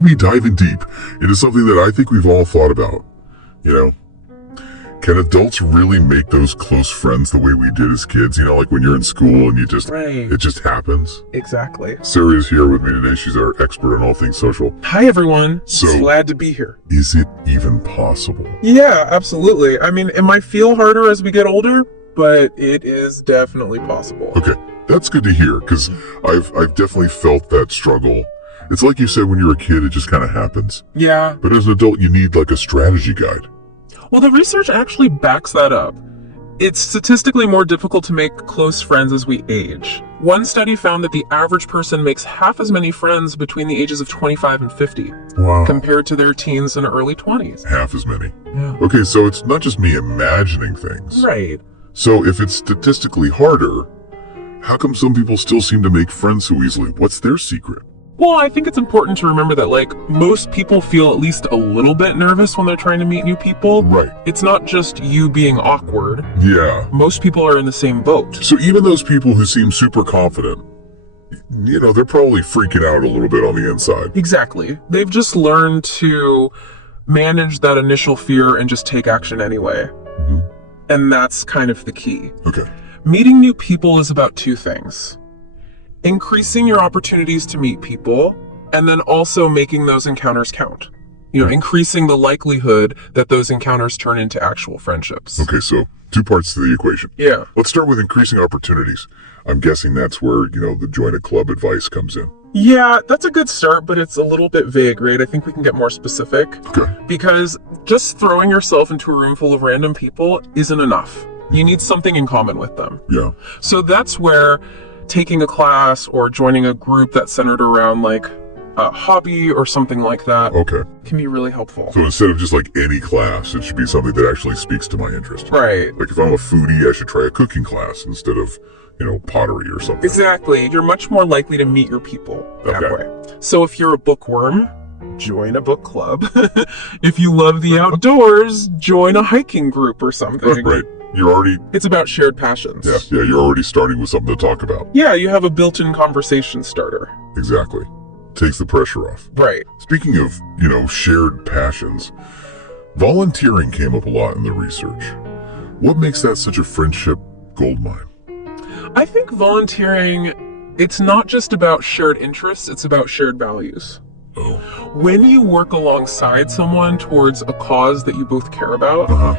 We dive in deep into something that I think we've all thought about. You know, can adults really make those close friends the way we did as kids? Like when you're in school and Right. it just happens. Exactly. Sarah is here with me today. She's our expert on all things social. Hi, everyone. So- Glad to be here. Is it even possible? Yeah, absolutely. I mean, it might feel harder as we get older, but it is definitely possible. Okay, that's good to hear, because I've definitely felt that struggle. It's like you said, when you're a kid, it just kind of happens. Yeah. But as an adult, you need like a strategy guide. Well, the research actually backs that up. It's statistically more difficult to make close friends as we age. One study found that the average person makes half as many friends between the ages of 25 and 50 Wow. compared to their teens and early 20s. Half as many. Yeah. Okay, so it's not just me imagining things. Right. So if it's statistically harder, how come some people still seem to make friends so easily? What's their secret? Well, I think it's important to remember that, most people feel at least a little bit nervous when they're trying to meet new people. Right. It's not just you being awkward. Yeah. Most people are in the same boat. So even those people who seem super confident, they're probably freaking out a little bit on the inside. Exactly. They've just learned to manage that initial fear and just take action anyway. Mm-hmm. And that's kind of the key. Okay. Meeting new people is about two things: increasing your opportunities to meet people, and then also making those encounters count. Increasing the likelihood that those encounters turn into actual friendships. Okay, so 2 parts to the equation. Yeah. Let's start with increasing opportunities. I'm guessing that's where, the join a club advice comes in. Yeah, that's a good start, but it's a little bit vague, right? I think we can get more specific. Okay. Because just throwing yourself into a room full of random people isn't enough. You need something in common with them. Yeah. So that's where taking a class or joining a group that's centered around a hobby or something like that Okay. can be really helpful. So instead of just like any class, it should be something that actually speaks to my interest. Right. Like if I'm a foodie, I should try a cooking class instead of, pottery or something. Exactly. You're much more likely to meet your people that Okay. way. So if you're a bookworm, join a book club. If you love the outdoors, join a hiking group or something. Right. You're already, It's about shared passions. yeah, you're already starting with something to talk about. Yeah, you have a built-in conversation starter. Exactly. Takes the pressure off. Right. Speaking of, shared passions, volunteering came up a lot in the research. What makes that such a friendship goldmine? I think volunteering, it's not just about shared interests, it's about shared values. Oh. When you work alongside someone towards a cause that you both care about, Uh-huh.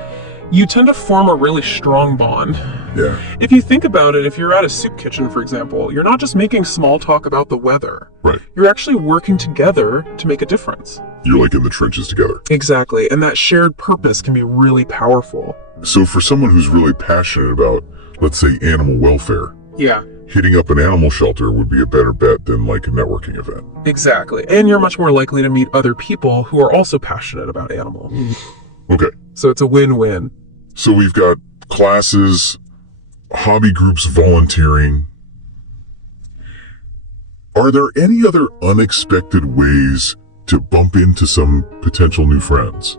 you tend to form a really strong bond. Yeah. If you think about it, if you're at a soup kitchen, for example, you're not just making small talk about the weather. Right. You're actually working together to make a difference. You're like in the trenches together. Exactly. And that shared purpose can be really powerful. So for someone who's really passionate about, let's say, animal welfare, Yeah, hitting up an animal shelter would be a better bet than like a networking event. exactly. And you're much more likely to meet other people who are also passionate about animals. Okay. So it's a win-win. So we've got classes, hobby groups, volunteering. Are there any other unexpected ways to bump into some potential new friends?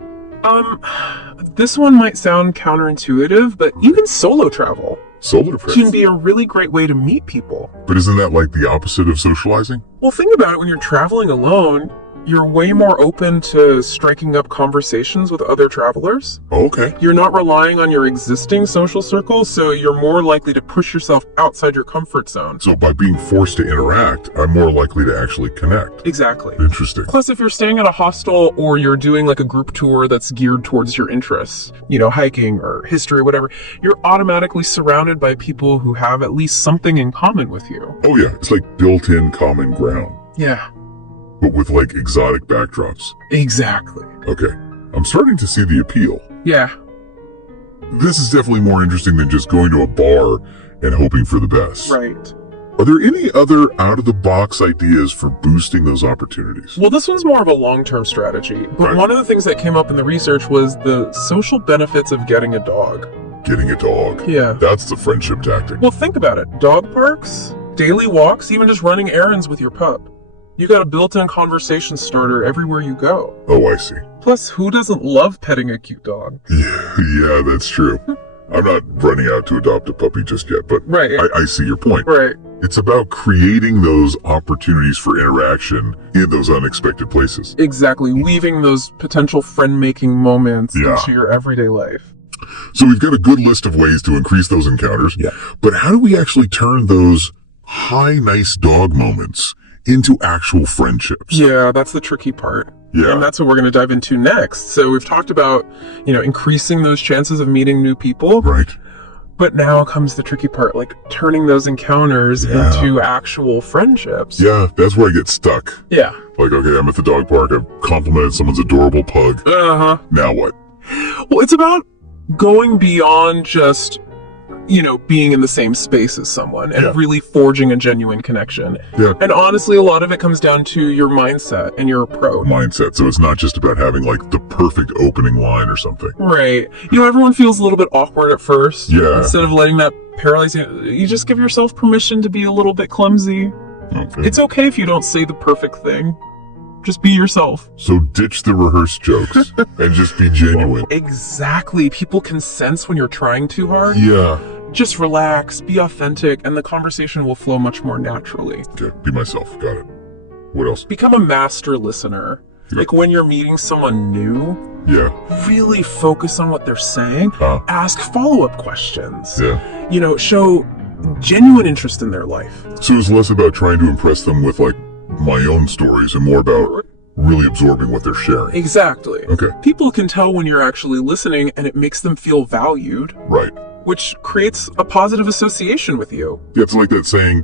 This one might sound counterintuitive, but you can solo travel. Solo It can friends? be a really great way to meet people. But isn't that like the opposite of socializing? Well, think about it. When you're traveling alone, you're way more open to striking up conversations with other travelers. Oh, okay. You're not relying on your existing social circle, so you're more likely to push yourself outside your comfort zone. So by being forced to interact, I'm more likely to actually connect. Exactly. Interesting. Plus, if you're staying at a hostel or you're doing a group tour that's geared towards your interests, hiking or history, whatever, you're automatically surrounded by people who have at least something in common with you. Oh yeah, it's like built-in common ground, Yeah, but with like exotic backdrops. exactly. Okay. I'm starting to see the appeal. Yeah. This is definitely more interesting than just going to a bar and hoping for the best. Right. Are there any other out-of-the-box ideas for boosting those opportunities? Well, this one's more of a long-term strategy, but Right. one of the things that came up in the research was the social benefits of getting a dog. Getting a dog. Yeah. That's the friendship tactic. Well, think about it. Dog parks, daily walks, even just running errands with your pup. You got a built-in conversation starter everywhere you go. Oh, I see. Plus, who doesn't love petting a cute dog? Yeah, that's true. I'm not running out to adopt a puppy just yet, but Right. I see your point. Right. It's about creating those opportunities for interaction in those unexpected places. Exactly. Weaving those potential friend-making moments into your everyday life. So we've got a good list of ways to increase those encounters. Yeah. But how do we actually turn those hi, nice dog moments into actual friendships? Yeah, that's the tricky part. Yeah. And that's what we're going to dive into next. So we've talked about, increasing those chances of meeting new people. Right. But now comes the tricky part, like turning those encounters into actual friendships. Yeah, that's where I get stuck. Yeah. Like, okay, I'm at the dog park, I've complimented someone's adorable pug. Uh-huh. Now what? Well, it's about going beyond just, being in the same space as someone and really forging a genuine connection. Yeah. And honestly, a lot of it comes down to your mindset and your approach. Mindset. So it's not just about having like the perfect opening line or something. Right. Everyone feels a little bit awkward at first. Yeah. Instead of letting that paralyze you, you just give yourself permission to be a little bit clumsy. Okay. It's okay if you don't say the perfect thing. Just be yourself. So ditch the rehearsed jokes and just be genuine. Exactly. People can sense when you're trying too hard. Yeah. Just relax, be authentic, and the conversation will flow much more naturally. Okay, be myself. Got it. What else? Become a master listener. Yeah. Like when you're meeting someone new, really focus on what they're saying. Ask follow-up questions. Yeah. Show genuine interest in their life. So it's less about trying to impress them with like my own stories and more about really absorbing what they're sharing. Exactly. Okay. People can tell when you're actually listening and it makes them feel valued. Right. Which creates a positive association with you. Yeah, it's like that saying,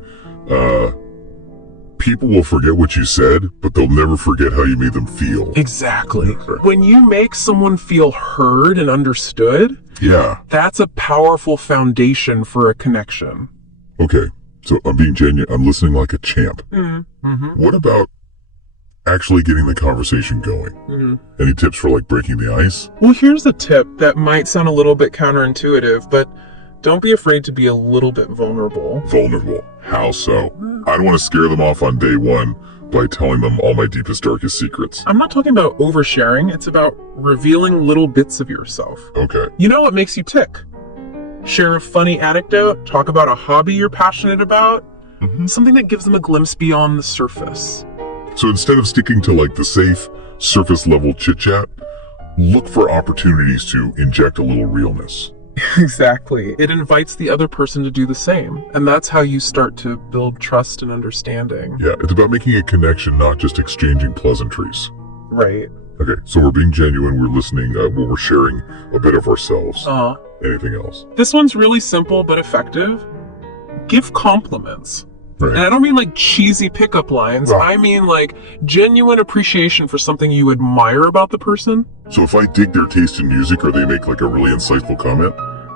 people will forget what you said, but they'll never forget how you made them feel. Exactly. When you make someone feel heard and understood, that's a powerful foundation for a connection. Okay, so I'm being genuine. I'm listening like a champ. Mm-hmm. What about actually getting the conversation going? Mm-hmm. Any tips for like breaking the ice? Well, here's a tip that might sound a little bit counterintuitive, but don't be afraid to be a little bit vulnerable. Vulnerable? How so? I don't want to scare them off on day one by telling them all my deepest, darkest secrets. I'm not talking about oversharing. It's about revealing little bits of yourself. Okay. You know what makes you tick? Share a funny anecdote, talk about a hobby you're passionate about, something that gives them a glimpse beyond the surface. So instead of sticking to like the safe, surface level chit chat, look for opportunities to inject a little realness. Exactly. It invites the other person to do the same. And that's how you start to build trust and understanding. Yeah, it's about making a connection, not just exchanging pleasantries. Right. Okay, so we're being genuine, we're listening, we're sharing a bit of ourselves. Anything else? This one's really simple but effective. Give compliments. Right. And I don't mean like cheesy pickup lines. Right. I mean like genuine appreciation for something you admire about the person. So if I dig their taste in music or they make like a really insightful comment,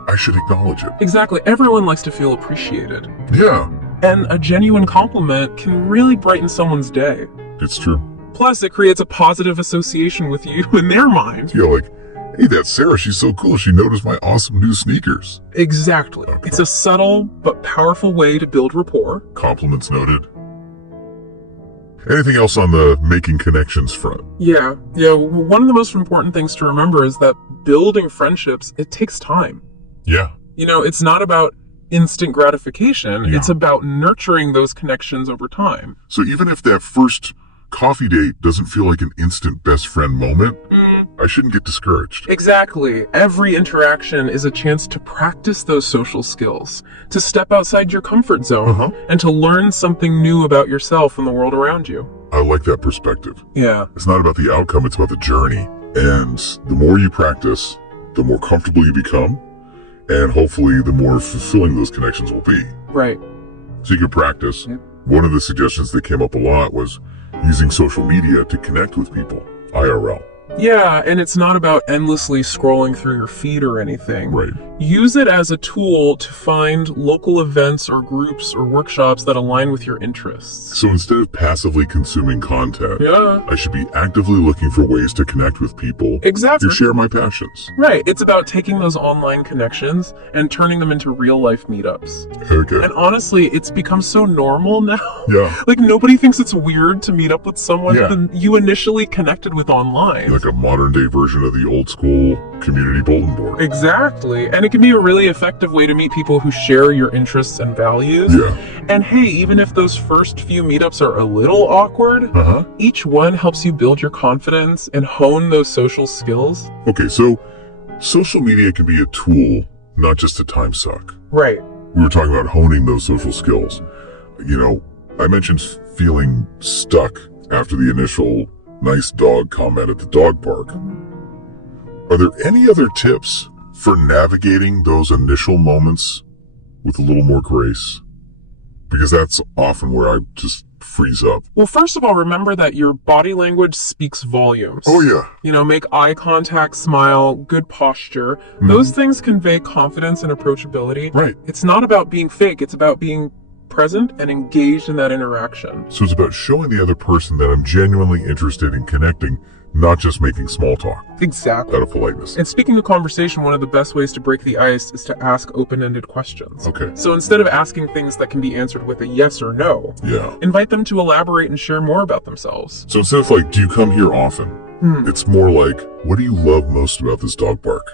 I should acknowledge it. Exactly. Everyone likes to feel appreciated. Yeah. And a genuine compliment can really brighten someone's day. It's true. Plus, it creates a positive association with you in their mind. Yeah, like, hey, that's Sarah. She's so cool. She noticed my awesome new sneakers. Exactly. Okay. It's a subtle but powerful way to build rapport. Compliments noted. Anything else on the making connections front? Yeah. One of the most important things to remember is that building friendships, it takes time. Yeah. It's not about instant gratification. Yeah. It's about nurturing those connections over time. So even if that first coffee date doesn't feel like an instant best friend moment, I shouldn't get discouraged. Exactly. Every interaction is a chance to practice those social skills, to step outside your comfort zone, and to learn something new about yourself and the world around you. I like that perspective. Yeah. It's not about the outcome, it's about the journey. And the more you practice, the more comfortable you become, and hopefully the more fulfilling those connections will be. Right. So you can practice. Yep. One of the suggestions that came up a lot was using social media to connect with people, IRL. Yeah, and it's not about endlessly scrolling through your feed or anything. Right. Use it as a tool to find local events or groups or workshops that align with your interests. So instead of passively consuming content, yeah, I should be actively looking for ways to connect with people. Exactly. To share my passions. Right. It's about taking those online connections and turning them into real life meetups. Okay. And honestly, it's become so normal now. Yeah. Like nobody thinks it's weird to meet up with someone that you initially connected with online. Like a modern day version of the old school community bulletin board. Exactly. And it can be a really effective way to meet people who share your interests and values. Yeah. And hey, even if those first few meetups are a little awkward, each one helps you build your confidence and hone those social skills. Okay, so social media can be a tool, not just a time suck. Right. We were talking about honing those social skills. You know, I mentioned feeling stuck after the initial nice dog comment at the dog park. Are there any other tips for navigating those initial moments with a little more grace? Because that's often where I just freeze up. Well, first of all, remember that your body language speaks volumes. Oh, yeah. You know, make eye contact, smile, good posture. Those things convey confidence and approachability. Right. It's not about being fake. It's about being present and engaged in that interaction. So it's about showing the other person that I'm genuinely interested in connecting, not just making small talk Exactly. out of politeness. And speaking of conversation, one of the best ways to break the ice is to ask open-ended questions. Okay. So instead of asking things that can be answered with a yes or no, Yeah. invite them to elaborate and share more about themselves. So instead of like, do you come here often? It's more like, what do you love most about this dog park?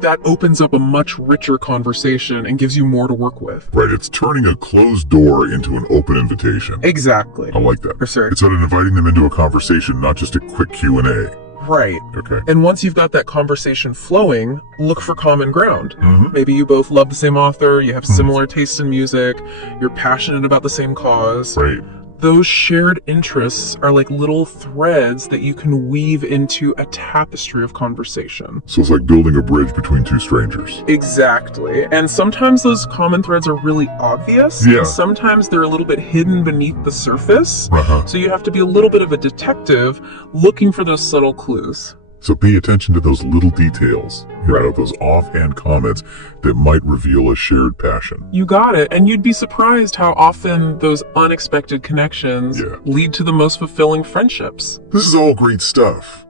That opens up a much richer conversation and gives you more to work with. Right, it's turning a closed door into an open invitation. Exactly. I like that. For sure. It's about inviting them into a conversation, not just a quick Q&A. Right. Okay. And once you've got that conversation flowing, look for common ground. Mhm. Maybe you both love the same author, you have similar tastes in music, you're passionate about the same cause. Right. Those shared interests are like little threads that you can weave into a tapestry of conversation. So it's like building a bridge between two strangers. Exactly. And sometimes those common threads are really obvious. Yeah. And sometimes they're a little bit hidden beneath the surface. Uh-huh. So you have to be a little bit of a detective looking for those subtle clues. So pay attention to those little details, you know, Right. those offhand comments that might reveal a shared passion. You got it. And you'd be surprised how often those unexpected connections Yeah. lead to the most fulfilling friendships. This is all great stuff.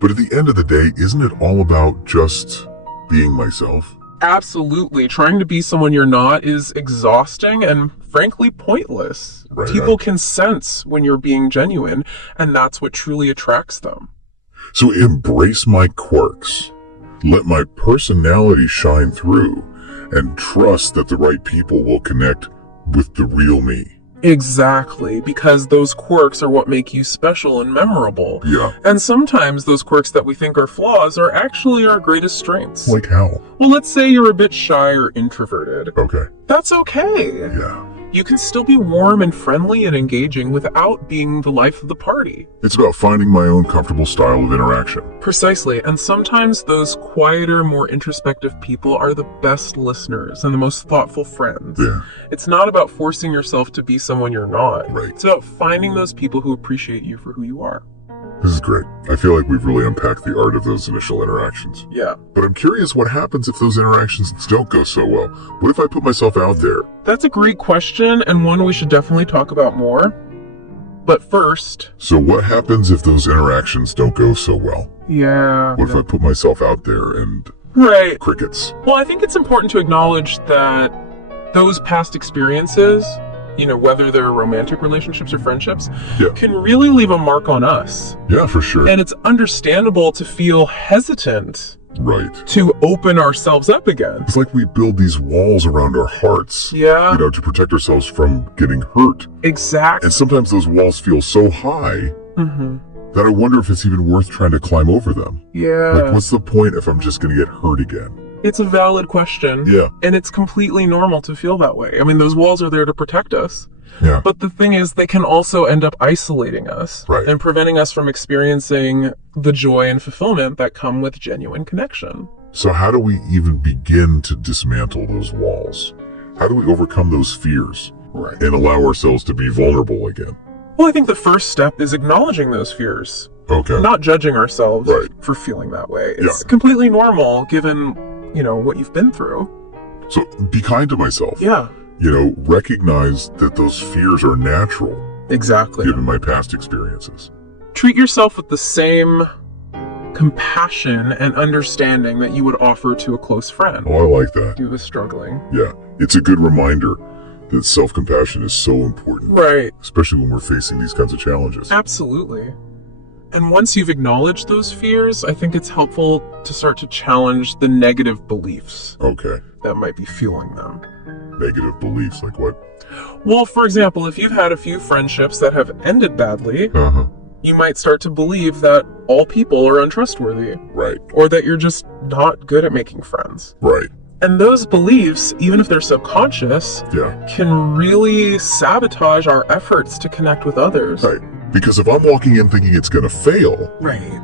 But at the end of the day, isn't it all about just being myself? Absolutely. Trying to be someone you're not is exhausting and frankly pointless. Right. People can sense when you're being genuine, and that's what truly attracts them. So embrace my quirks. Let my personality shine through and trust that the right people will connect with the real me. Exactly, because those quirks are what make you special and memorable. Yeah. And sometimes those quirks that we think are flaws are actually our greatest strengths. Like how? Well, let's say you're a bit shy or introverted. Okay. That's okay. Yeah. You can still be warm and friendly and engaging without being the life of the party. It's about finding my own comfortable style of interaction. Precisely, and sometimes those quieter, more introspective people are the best listeners and the most thoughtful friends. Yeah. It's not about forcing yourself to be someone you're not. Right. It's about finding those people who appreciate you for who you are. This is great. I feel like we've really unpacked the art of those initial interactions. Yeah. But I'm curious what happens if those interactions don't go so well. What if I put myself out there? That's a great question and one we should definitely talk about more. But first... So what happens if those interactions don't go so well? Yeah. What if I put myself out there and Right. crickets? Well, I think it's important to acknowledge that those past experiences, you know, whether they're romantic relationships or friendships, Yeah. can really leave a mark on us. Yeah, for sure. And it's understandable to feel hesitant Right. to open ourselves up again. It's like we build these walls around our hearts, Yeah, you know, to protect ourselves from getting hurt. exactly. And sometimes those walls feel so high Mm-hmm. that I wonder if it's even worth trying to climb over them. Yeah, Like, what's the point if I'm just going to get hurt again? it's a valid question. Yeah. And it's completely normal to feel that way. I mean, those walls are there to protect us. Yeah. But the thing is, they can also end up isolating us Right. and preventing us from experiencing the joy and fulfillment that come with genuine connection. So how do we even begin to dismantle those walls? How do we overcome those fears Right. and allow ourselves to be vulnerable again? Well, I think the first step is acknowledging those fears, Okay. not judging ourselves Right. for feeling that way. Yeah. It's completely normal given, you know, what you've been through. So be kind to myself. Yeah, You know, recognize that those fears are natural exactly. given my past experiences. Treat yourself with the same compassion and understanding that you would offer to a close friend Oh, I like that. who is struggling. Yeah. It's a good reminder that self-compassion is so important, Right. especially when we're facing these kinds of challenges. Absolutely. And once you've acknowledged those fears, I think it's helpful to start to challenge the negative beliefs Okay. that might be fueling them. Negative beliefs, like what? Well, for example, if you've had a few friendships that have ended badly, Uh-huh. you might start to believe that all people are untrustworthy, Right. or that you're just not good at making friends. Right. And those beliefs, even if they're subconscious, Yeah. can really sabotage our efforts to connect with others. Right. Because if I'm walking in thinking it's going to fail, Right.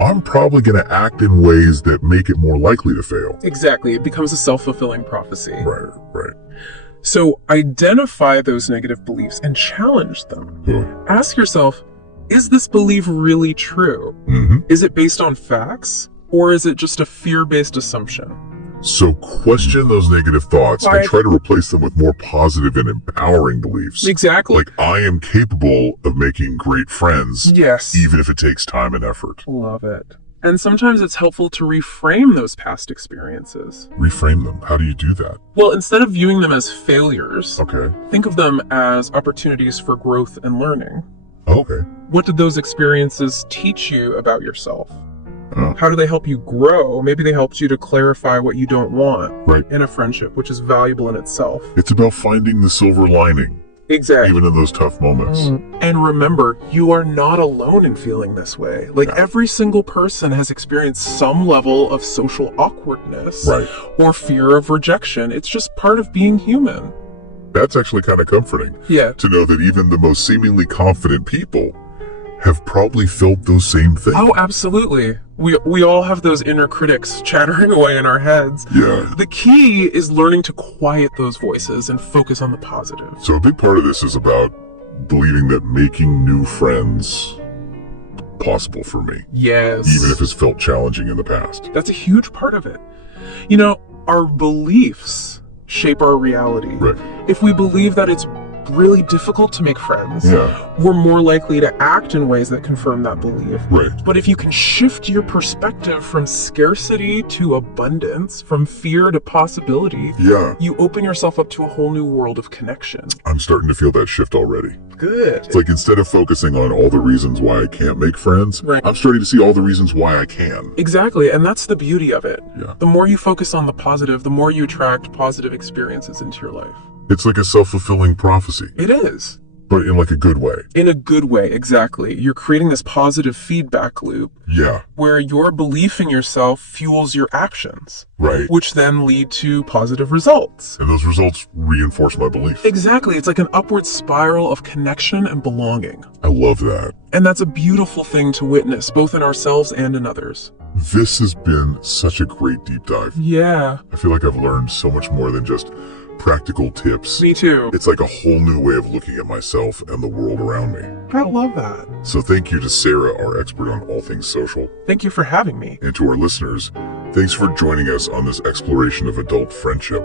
I'm probably going to act in ways that make it more likely to fail. Exactly. It becomes a self-fulfilling prophecy. Right. Right. So identify those negative beliefs and challenge them. Huh. Ask yourself, is this belief really true? Mm-hmm. Is it based on facts, or is it just a fear-based assumption? So question those negative thoughts and Right. try to replace them with more positive and empowering beliefs. Exactly. Like, I am capable of making great friends, Yes. even if it takes time and effort. Love it. And sometimes it's helpful to reframe those past experiences. Reframe them. How do you do that? Well, instead of viewing them as failures, Okay. think of them as opportunities for growth and learning. Okay. What did those experiences teach you about yourself? Oh. How do they help you grow? Maybe they helped you to clarify what you don't want Right. in a friendship, which is valuable in itself. It's about finding the silver lining, Exactly. even in those tough moments. And remember, you are not alone in feeling this way. Like, No. every single person has experienced some level of social awkwardness Right. or fear of rejection. It's just part of being human. That's actually kind of comforting Yeah. to know that even the most seemingly confident people have probably felt those same things. Oh, absolutely. We all have those inner critics chattering away in our heads. Yeah. The key is learning to quiet those voices and focus on the positive. So a big part of this is about believing that making new friends possible for me, Yes. even if it's felt challenging in the past. That's a huge part of it. You know, our beliefs shape our reality. Right. If we believe that it's really difficult to make friends, Yeah. we're more likely to act in ways that confirm that belief. Right. But if you can shift your perspective from scarcity to abundance, from fear to possibility, Yeah. you open yourself up to a whole new world of connection. I'm starting to feel that shift already. Good. It's like, instead of focusing on all the reasons why I can't make friends, Right. I'm starting to see all the reasons why I can. Exactly, and that's the beauty of it. Yeah. The more you focus on the positive, the more you attract positive experiences into your life. It's like a self-fulfilling prophecy, It is. but in like a good way. In a good way, exactly. You're creating this positive feedback loop Yeah. where your belief in yourself fuels your actions, Right. which then lead to positive results. And those results reinforce my belief. Exactly. It's like an upward spiral of connection and belonging. I love that. And that's a beautiful thing to witness, both in ourselves and in others. This has been such a great deep dive. Yeah, I feel like I've learned so much more than just practical tips. me too. It's like a whole new way of looking at myself and the world around me. I love that. So thank you to Sarah, our expert on all things social. Thank you for having me. And to our listeners, thanks for joining us on this exploration of adult friendship.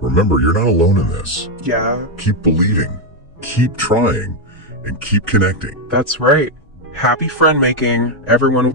Remember, you're not alone in this. Yeah, Keep believing, keep trying, and keep connecting. that's right. Happy friend making, everyone.